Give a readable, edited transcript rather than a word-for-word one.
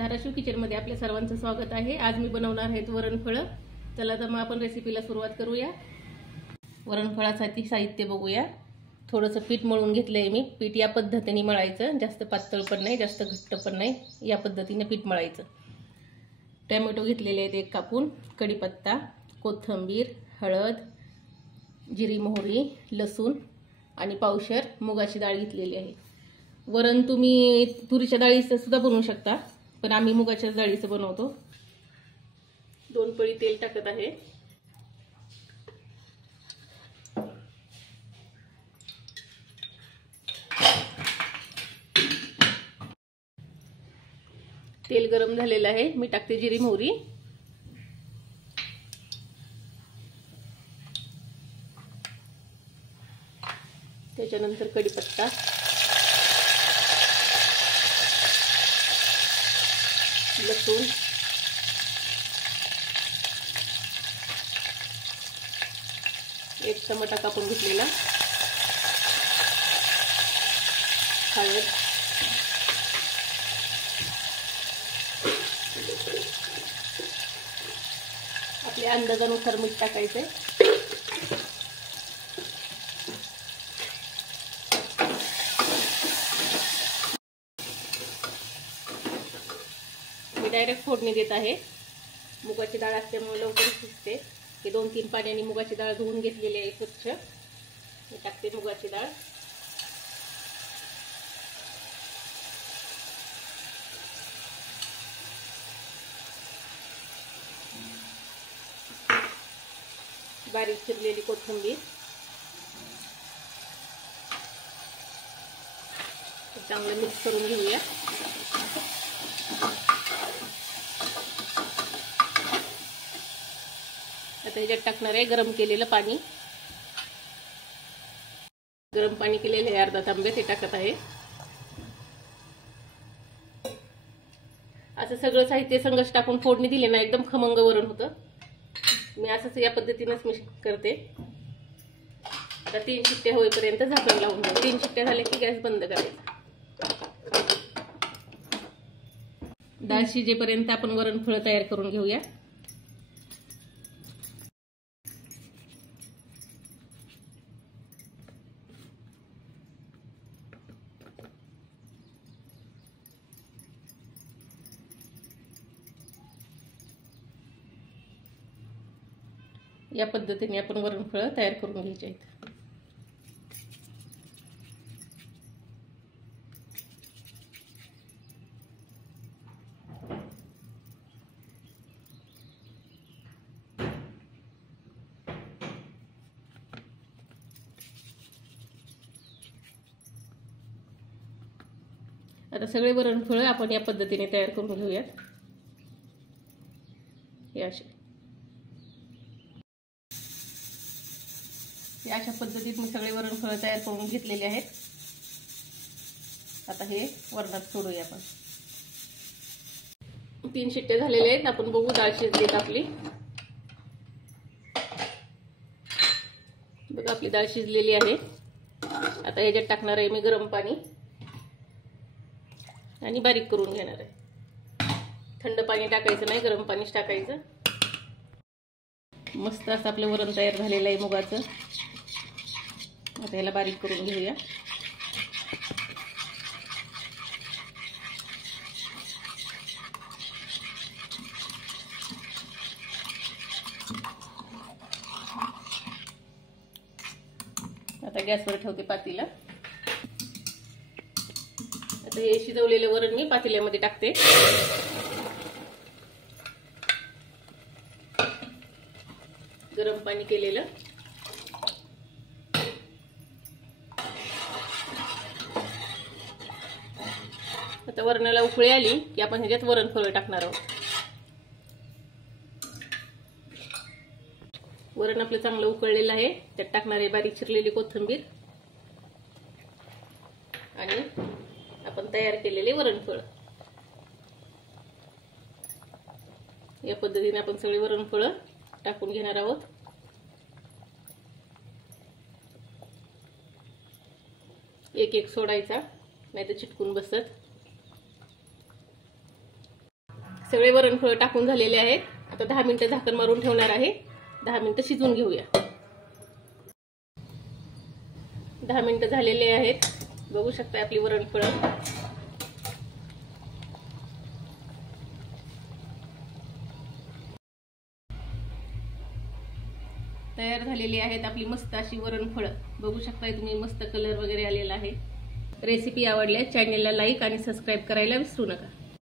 धाराशिव किचनमध्ये आपल्या सर्वांचं स्वागत आहे। आज मी बनवणार आहे वरणफळं। चला तर मग आपण रेसिपीला सुरुवात करूया। वरणफळासाठी साहित्य बघूया। थोडंसं पीठ मळून घेतलंय मी। पीठ या पद्धतीने मळायचं, जास्त पातळ पण नाही जास्त घट्ट पण नाही, या पद्धतीने पीठ मळायचं। टोमॅटो घेतलेले आहेत एक कापून, कढीपत्ता, कोथिंबीर, हळद, जिरी मोहरी, लसूण आणि पावशर मुगाची डाळ घेतलेली आहे। वरण तुम्ही तुरीच्या डाळीचं सुद्धा बनवू शकता, पण आम्ही मुगाच्या डाळीचं बनवतो। 2 पळी तेल टाकत आहे। तेल गरम झालेलं आहे, मी टाकते जिरी मोहरी, त्याच्यानंतर कढीपत्ता, लसूण, एक टमाटा कापून घेतलेला, हळद, आपल्या अंदाजानुसार मीठ टाकायचे। मी डायरेक्ट फोडणी देत आहे। मुगाची डाळ असल्यामुळे लवकर शिजते। हे 2-3 पाण्याने मुगाची डाळ धुवून घेतलेली आहे स्वच्छ। मी टाकते मुगाची डाळ, बारीक चिरलेली कोथिंबीर, चांगलं मिक्स करून घेऊया। आता ह्याच्यात टाकणार आहे गरम केलेलं पाणी। गरम पाणी केलेलं आहे अर्धा तांबे, ते टाकत आहे। असं सगळं साहित्य संगच टाकून फोडणी दिली ना, एकदम खमंग वरण होतं। मी असंच या पद्धतीनेच मी करते। आता 3 शिट्ट्या होईपर्यंत झाकण लावून घ्या। 3 शिट्ट्या झाल्या की गॅस बंद करायचा। डाळ शिजेपर्यंत आपण वरणफळं तयार करून घेऊया। या पद्धतीने आपण वरणफळं तयार करून घ्यायचे आहेत। आता सगळे वरणफळं आपण या पद्धतीने तयार करून घेऊयात। हे अशा पद्धतीत मी सगळे वरणफळं तयार करून घेतलेले आहेत। आता हे वरणात सोडूया आपण। 3 शिट्ट्या झालेल्या आहेत, आपण बघू डाळ शिजली आपली। बघा आपली डाळ शिजलेली आहे। आता ह्याच्यात टाकणार आहे मी गरम पाणी आणि बारीक करून घेणार आहे। थंड पाणी टाकायचं नाही, गरम पाणीच टाकायचं। मस्त असं आपलं वरण तयार झालेलं आहे मुगाचं। आता याला बारीक करून घेऊया। आता गॅसवर ठेवते पातेलं। आता हे शिजवलेलं वरण मी पातेल्यामध्ये टाकते। गरम पाणी केलेलं, आता वरणाला उकळी आली की आपण ह्याच्यात वरणफळं टाकणार आहोत। वरण आपलं चांगलं उकळलेलं आहे, त्यात टाकणार आहे बारीक चिरलेली कोथिंबीर आणि आपण तयार केलेले वरणफळं। या पद्धतीने आपण सगळे वरणफळं टाकून घेणार आहोत। एक एक सोडायचा, नाहीतर चिटकून बसत। सगळे वरणफळं टाकून झालेले आहेत. आता 10 मिनिटं झाकण मारून ठेवणार आहे. 10 मिनिटं शिजवून घेऊया. 10 मिनिटं झालेले आहेत. बघू शकता आपली वरणफळं तयार झालेली आहेत. आपली मस्त अशी वरणफळं बघू शकताय तुम्ही. मस्त कलर वगैरे आलेला आहे. रेसिपी आवडल्यास चॅनलला लाईक आणि सबस्क्राईब करायला विसरू नका.